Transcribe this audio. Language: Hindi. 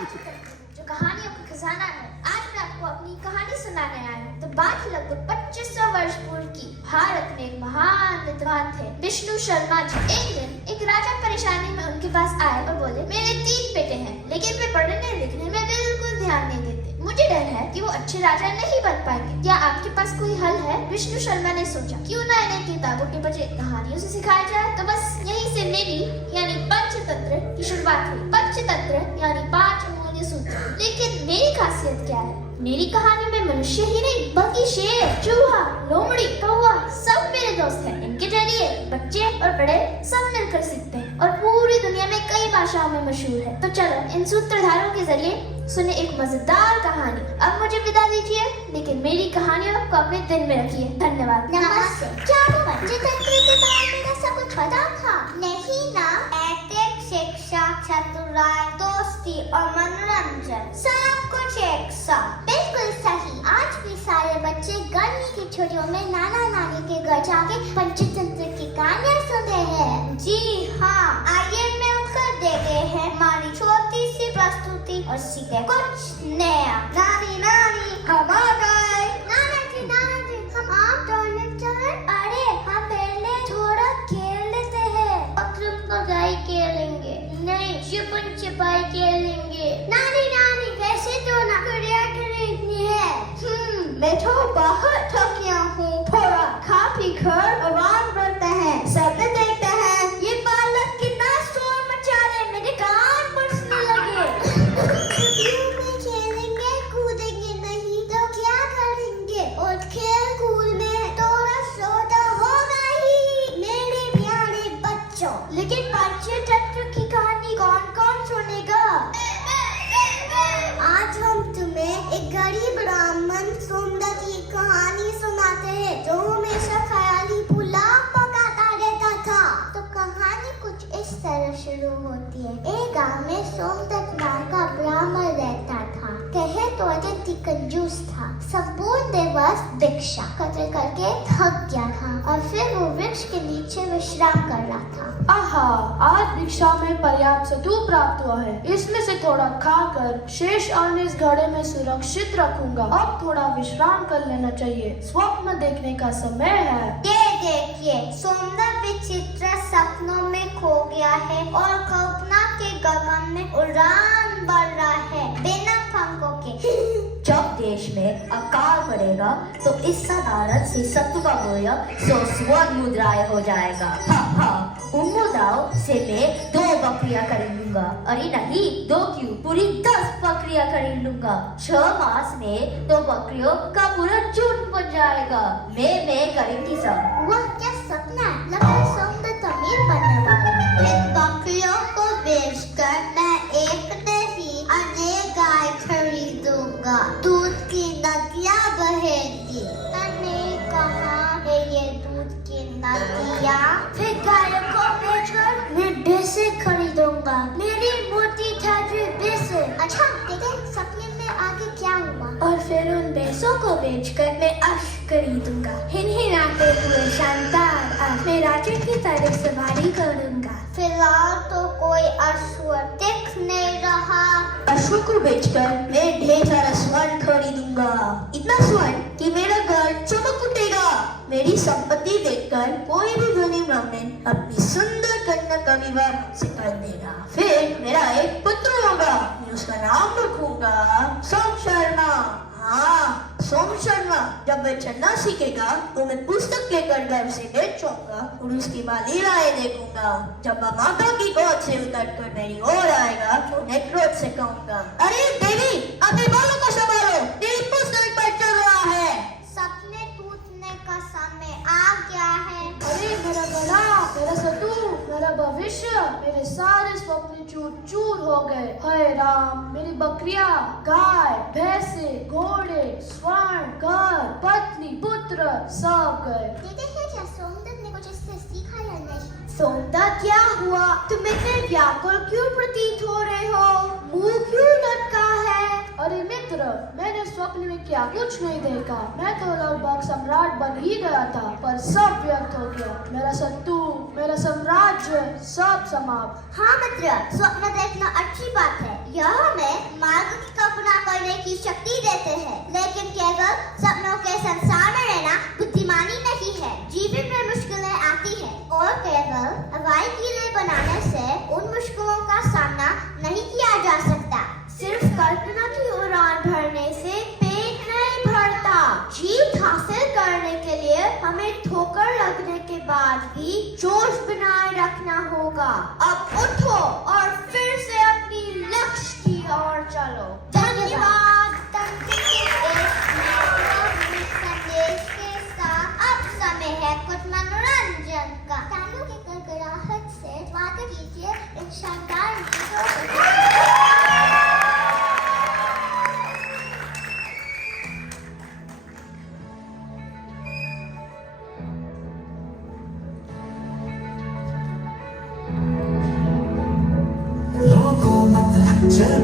जो कहानियों का खजाना है। आज मैं आपको अपनी कहानी सुनाने आया हूँ। तो बात लगभग 2500 वर्ष पूर्व की। भारत में एक महान विद्वान थे विष्णु शर्मा जी। एक दिन एक राजा परेशानी में उनके पास आए और बोले, मेरे 3 बेटे हैं, लेकिन वे पढ़ने लिखने में बिल्कुल ध्यान नहीं देते। मुझे डर है कि वो अच्छे राजा नहीं बन पाएंगे। क्या आपके पास कोई हल है? विष्णु शर्मा ने सोचा, क्यों ना इन्हें किताबों के बजाय कहानियों से सिखाया जाए। तो बस यहीं से मेरी यानी पंचतंत्र की शुरुआत हुई। पंचतंत्र यानी 5 अमूल्य सूत्र। लेकिन मेरी खासियत क्या है? मेरी कहानी में मनुष्य ही नहीं बल्कि शेर, चूहा, लोमड़ी, कौवा सब मेरे दोस्त हैं। इनके जरिए बच्चे और बड़े सब मिलकर सीखते हैं और पूरी दुनिया में कई भाषाओं में मशहूर है। तो चलो इन सूत्रधारों के जरिए सुने एक मजेदार कहानी। अब मुझे विदा दीजिए, लेकिन मेरी कहानियों को अपने दिल में रखिए। धन्यवाद। नमस्ते। क्या आपको पंचतंत्र के बारे में सब कुछ पता था? नहीं ना। एथिक, शिक्षा, चतुराई, दोस्ती और मनोरंजन सब कुछ एक साथ। बिल्कुल सही। आज भी सारे बच्चे गर्मी की छुट्टियों में नाना नानी के घर जाके पंचतंत्र की कहानियाँ सुनते हैं। जी हाँ, आइए मिलकर देखते हैं हमारी छोटी सी प्रस्तुति और सीखे कुछ नया। नानी नानी हम आ गए। नाना जी हम आप टॉयलेट चले? अरे हम पहले थोड़ा खेल लेते हैं। पकड़म पकड़ाई खेलेंगे। नहीं, छुपन छिपाई खेलेंगे। नानी वैसे तो ना गुड़िया खरीदनी है। मैं तो बहुत थक गया हूँ। थोड़ा खा पी कर आराम करते हैं। सपने देखते हैं। ये बालक कितना शोर मचा रहे, मेरे कान पड़ने लगे। छुट्टियों में खेलेंगे कूदेंगे नहीं तो क्या करेंगे? और खेल कूद में थोड़ा सोता होगा ही मेरे प्यारे बच्चों। लेकिन पंचतंत्र की कहानी कौन सुनेगा? आज हम तुम्हें एक गरीब ब्राह्मण सोमदत्त की कहानी सुनाते हैं, जो हमेशा ख्याली पुलाव पकाता रहता था। तो कहानी कुछ इस तरह शुरू होती है। एक गांव में सोमदत्त नाम का ब्राह्मण रहता था। कहे तो अत्यंत कंजूस था। संपूर्ण दिवस भिक्षा करके थक गया था और फिर वो वृक्ष के नीचे विश्राम कर रहा था। आहा, आज भिक्षा में पर्याप्त सतु प्राप्त हुआ है। इसमें से थोड़ा खाकर शेष अन्य इस घड़े में सुरक्षित रखूंगा। अब थोड़ा विश्राम कर लेना चाहिए। स्वप्न देखने का समय है। ये देखिए, सोमदत्त विचित्र सपनों में खो गया है और कल्पना के गगन में उड़ान भर रहा है बिना पंखों के। जब देश में अकाल पड़ेगा तो इस साधारण से सत्व का मूल्य 100 स्वर्ण मुद्राएं हो जाएगा। उन मुद्राओं से मैं 2 बकरियां खरीद लूंगा। अरे नहीं, 2 क्यों, पूरी 10 बकरियां खरीद लूंगा। 6 मास में 2 बकरियों का पूरा झुंड बन जाएगा। मैं करूंगी सब। वह क्या सपना है? लगता है सोमदत्त अमीर बनने वाला है। इन बकरियों को बेचकर मैं एक नहीं अनेक गाय खरीदूंगा। दूध की नदियाँ बहेंगी। अनेक कहाँ है ये दूध की नदियाँ? फिर गायों को बेचकर मैं भैंसे खरीदूंगा। मेरी मोटी थाली भैंसे। अच्छा, देखें सपने में आगे क्या हुआ। और फिर उन भैंसों को बेचकर मैं अश्व खरीदूंगा। हिनहिनाते हुए शानदार आज मैं राजा की तरह सवारी करूंगा। फिलहाल तो कोई अश्व दिख नहीं रहा। अश्व को बेचकर मैं ढेर सारा स्वर्ण खरीदूंगा। इतना स्वर्ण कि मेरा घर चमक उठेगा। मेरी संपत्ति देखकर कोई भी धनी ब्राह्मण अपनी सुंदर कन्या का विवाह से कर देगा। फिर मेरा एक पुत्र होगा। मैं उसका नाम रखूंगा सोम शर्मा। हाँ, सोम शर्मा। जब वह चलना सीखेगा तो मैं पुस्तक लेकर घर से बेचूंगा और उसकी बाद लीलाएं देखूंगा। जब वह माता की गोद से उतरकर मेरी ओर आएगा तो मैं क्रोध से कहूंगा, अरे देवी, अपने बालों को संभालो, मेरी पुस्तक पर चल रहा है। सपने टूटने का समय आ गया है। अरे मेरा गला, मेरा सतु, मेरा भविष्य, मेरे सारे स्वप्न चूर चूर हो गए। हाय राम, मेरी बकरियां, गाय, भैंसे, घोड़े, स्वर्ण, घर, पत्नी, पुत्र सब गए। देखते हैं क्या सोमदत्त ने कुछ इससे सीखा या नहीं। सोमदत्त, क्या हुआ? तुम इतने व्याकुल क्यों प्रतीत हो रहे हो? मुंह क्यों लटका है? अरे मित्र, मैंने स्वप्न में क्या कुछ नहीं देखा। मैं तो लगभग सम्राट बन ही गया था, पर सब व्यर्थ हो गया। मेरा सत्तू, मेरा साम्राज्य सब समाप्त। हाँ मित्र, स्वप्न देखना अच्छी बात है। यह हमें शक्ति देते हैं, लेकिन केवल सपनों के संसार में रहना बुद्धिमानी नहीं है। जीवन में मुश्किलें आती हैं और केवल हवाई कीले बनाने से उन मुश्किलों का सामना नहीं किया जा सकता। सिर्फ कल्पना की उड़ान भरने से पेट नहीं भरता। जीत हासिल करने के लिए हमें ठोकर लगने के बाद भी जोश बनाए रखना होगा। अब उठो और फिर से अपनी लक्ष्य की ओर चलो। धन्यवाद। संदेश के साथ अब समय है कुछ मनोरंजन का। तालियों की गड़गड़ाहट से स्वागत कीजिए एक शानदार एपिसोड का। लोगों मत चल